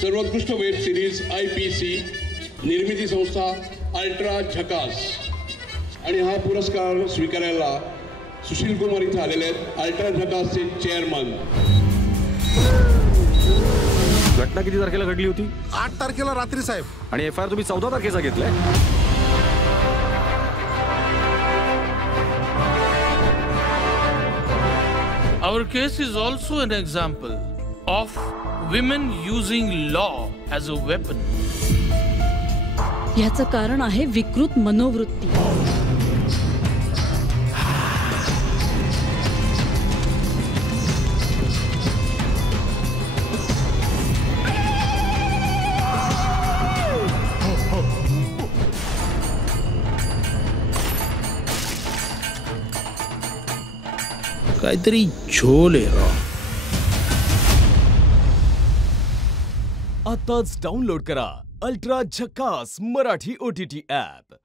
सर्वोत्कृष्ट web series IPC, निर्मिती संस्था अल्ट्रा झकास आणि हा पुरस्कार स्वीकारायला सुशील कुमार इथे आलेले आहेत, अल्ट्रा झकासचे चेअरमन। घटना किती तारखेला घडली होती? 8 तारखेला रात्री साहेब। आणि FIR तुम्ही 14 तारखेचा घेतलाय? Our case is also an example of women using law as a weapon. याचं कारण आहे विकृत मनोवृत्ती। काहीतरी झोल आहे राव। आताच डाउनलोड करा अल्ट्रा झकास मराठी OTT ॲप।